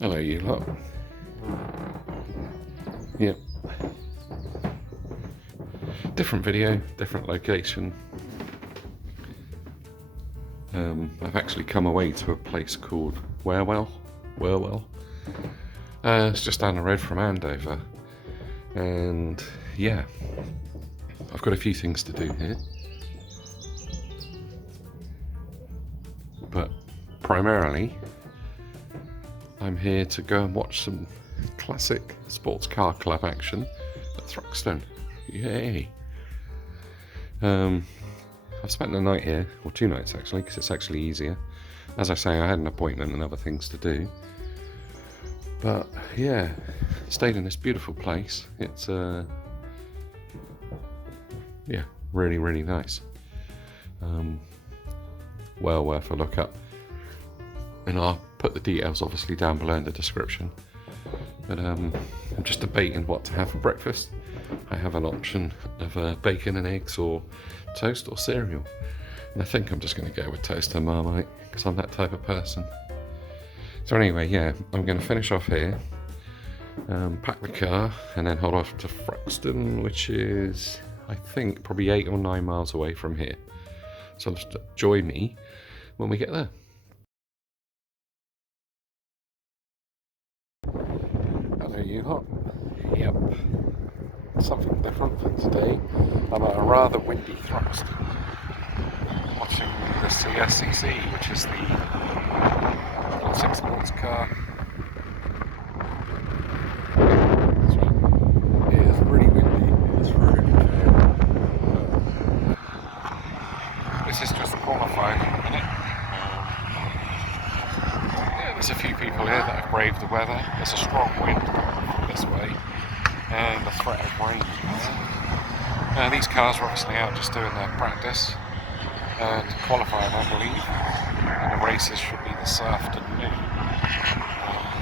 Hello, you lot. Yep. Different video, different location. I've actually come away to a place called Wherwell. It's just down the road from Andover. And yeah, I've got a few things to do here. But primarily, I'm here to go and watch some classic sports car club action at Thruxton. Yay! I've spent the night here, or 2 nights actually, because it's actually easier. As I say, I had an appointment and other things to do. But yeah, stayed in this beautiful place. It's yeah, really, really nice. Well worth a look up. And I'll put the details obviously down below in the description. But I'm just debating what to have for breakfast. I have an option of bacon and eggs or toast or cereal. And I think I'm just going to go with toast and Marmite because I'm that type of person. So anyway, yeah, I'm going to finish off here, pack the car and then head off to Thruxton, which is, I think, probably 8 or 9 miles away from here. So just join me when we get there. Hello, you lot. Yep. Something different for today. I'm at a rather windy Thruxton, watching the CSCC, which is the classic sports car. It is really windy. It's really clear. This is just qualifying in a minute. Yeah, there's a few people here that have braved the weather. There's a strong wind coming this way and a threat of rain. These cars are obviously out just doing their practice and qualifying, I believe, and the races should be this afternoon.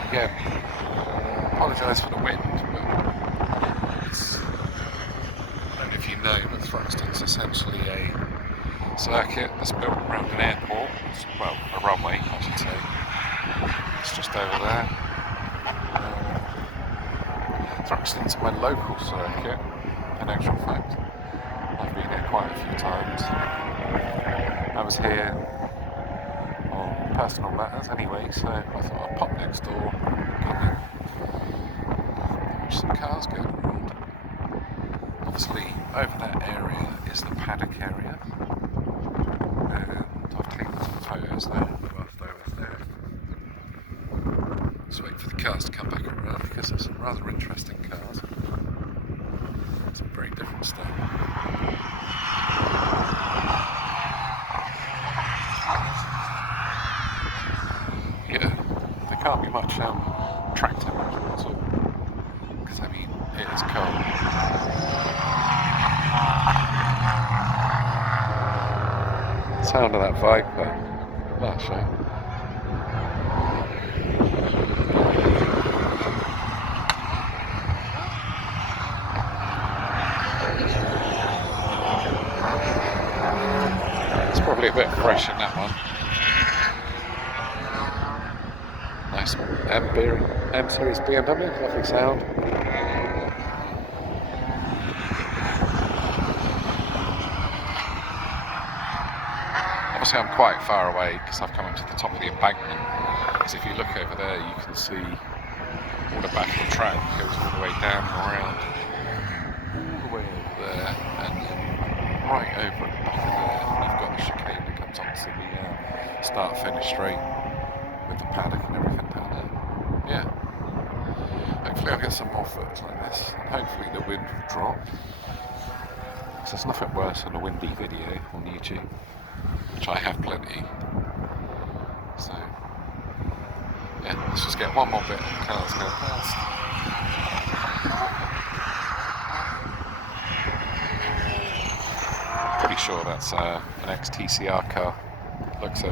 Again, apologise for the wind, but it's, I don't know if you know, but Thruxton's essentially a circuit that's built around an airport, well, a runway I should say. It's just over there. Thruxton's my local circuit, in actual fact. I've been here quite a few times. I was here on personal matters anyway, so I thought I'd pop next door, watch some cars going around. Obviously, over that area is the paddock area, and I've taken some photos there whilst I was there. Just wait for the cars to come back around because there's some rather interesting cars. Some very different stuff. Yeah, there can't be much track temperature at all, because I mean, it is cold. Sound of that Viper, that show. It's probably a bit fresh in that one. Nice M series BMW, lovely sound. Obviously I'm quite far away because I've come up to the top of the embankment. Because if you look over there you can see all the back of the track goes all the way down and around. All the way over there and right over at the back of there you've got the chicane that comes onto the start-finish straight with the paddock and everything down there. Yeah. Hopefully I'll get some more footage like this, and hopefully the wind will drop. Because there's nothing worse than a windy video on YouTube, which I have plenty. So, yeah, let's just get one more bit of the cars go past. Pretty sure that's an ex-TCR car. Looks so.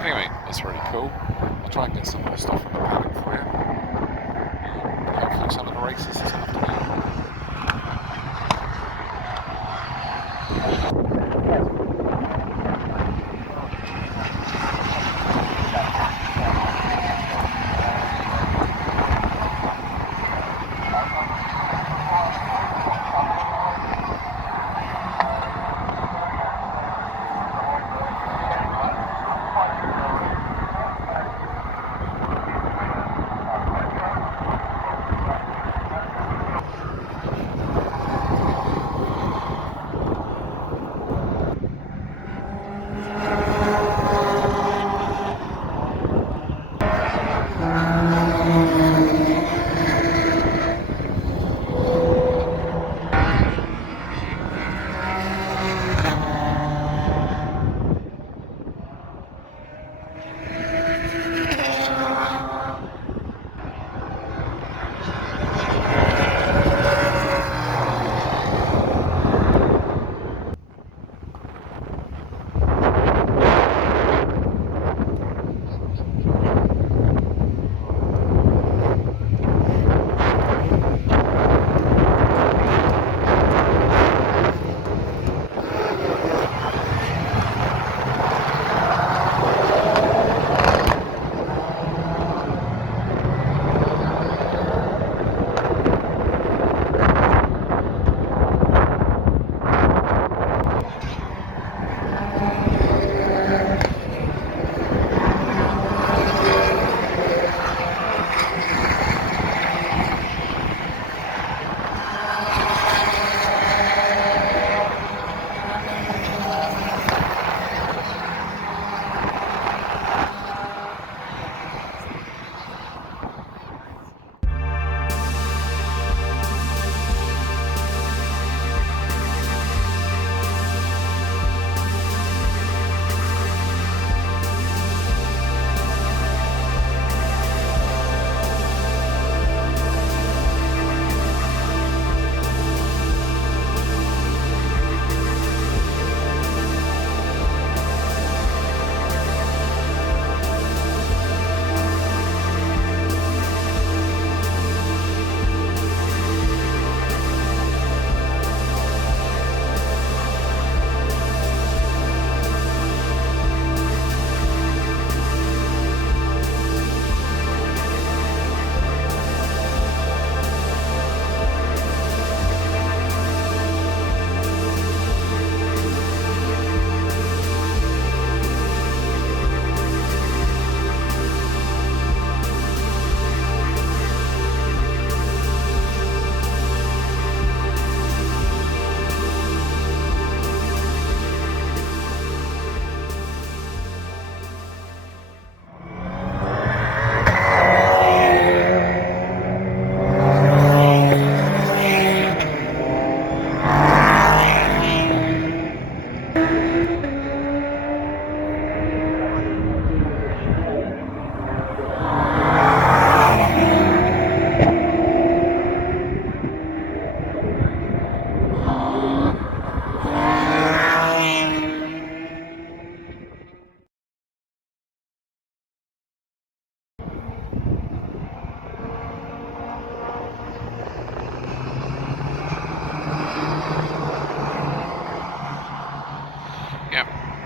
Anyway, that's really cool. I'll try and get some more stuff in the paddock for you. Hopefully some of the races this afternoon.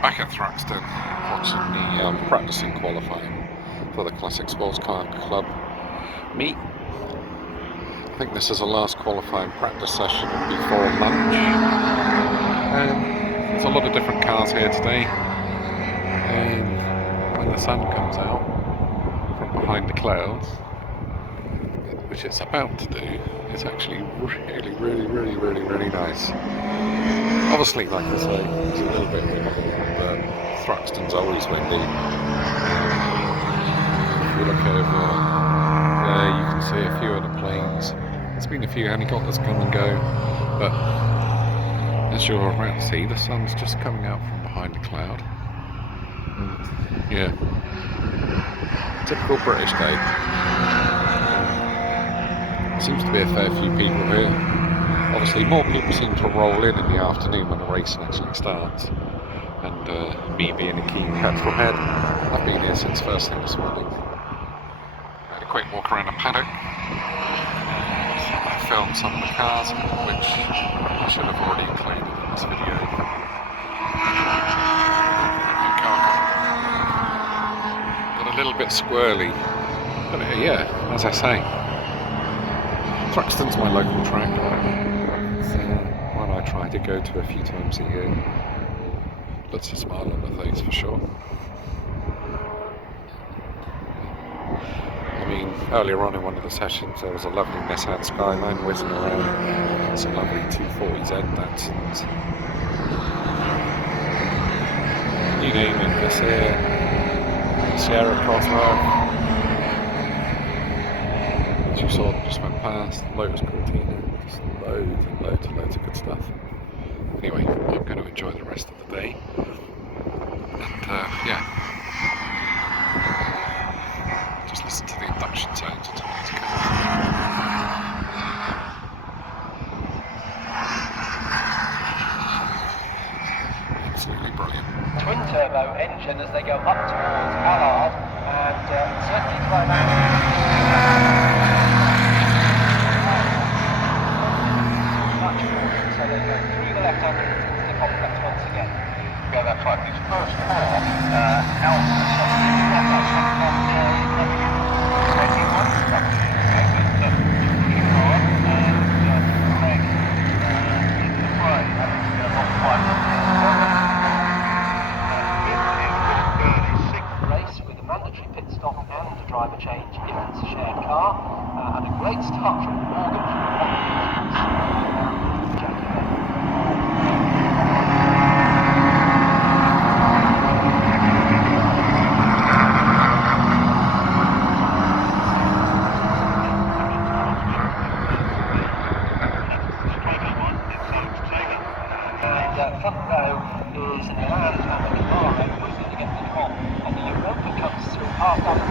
Back at Thruxton, watching the practicing qualifying for the Classic Sports Car Club meet. I think this is the last qualifying practice session before lunch. There's a lot of different cars here today, and when the sun comes out from behind the clouds, which it's about to do, it's actually really nice. Obviously, like I say, it's a little bit windy, but Thruxton's always windy. If you look over there, you can see a few of the planes. There's been a few helicopters come and go, but as you're about to see, the sun's just coming out from behind the cloud. Yeah, typical British day. Seems to be a fair few people here. Obviously, more people seem to roll in the afternoon when the racing actually starts. And me being a keen petrol head, I've been here since first thing this morning. Had a quick walk around the paddock. I filmed some of the cars, which I should have already included in this video. bit squirrely. But yeah, as I say, Thruxton's my local track. It's one I try to go to a few times a year. Puts a smile on the face for sure. I mean, earlier on in one of the sessions there was a lovely Nissan Skyline whizzing around. It's a lovely 240Z, that. You name it, this here. Sierra Crossroad. As you saw, that just went past. Lotus Cortina. Just loads and loads and loads of good stuff. Anyway, I'm going to enjoy the rest of the day. And yeah. Just listen to the induction sounds until I need to go. Absolutely brilliant. Twin turbo engine as they go up towards Allard and certainly climax. Much more, so they go through the left hand and slip off left once again. Yeah, that's right. These first four, race with a mandatory pit stop and a driver change if it's a shared car, and a great start from Morgan from front row is in the land and the Camaro who's going to get them on, and the Europa comes through half down the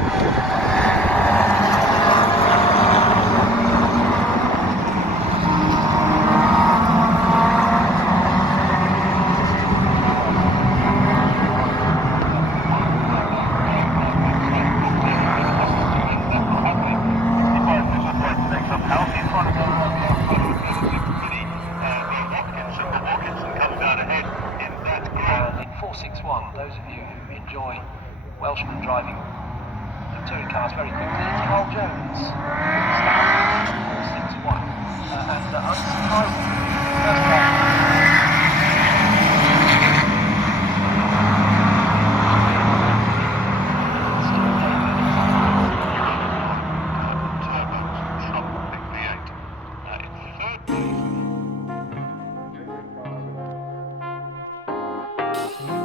in 461, those of you who enjoy Welshmen driving touring cars very quickly, it's Carl Jones who's starting 461, and unsurprisingly, first car. turbo,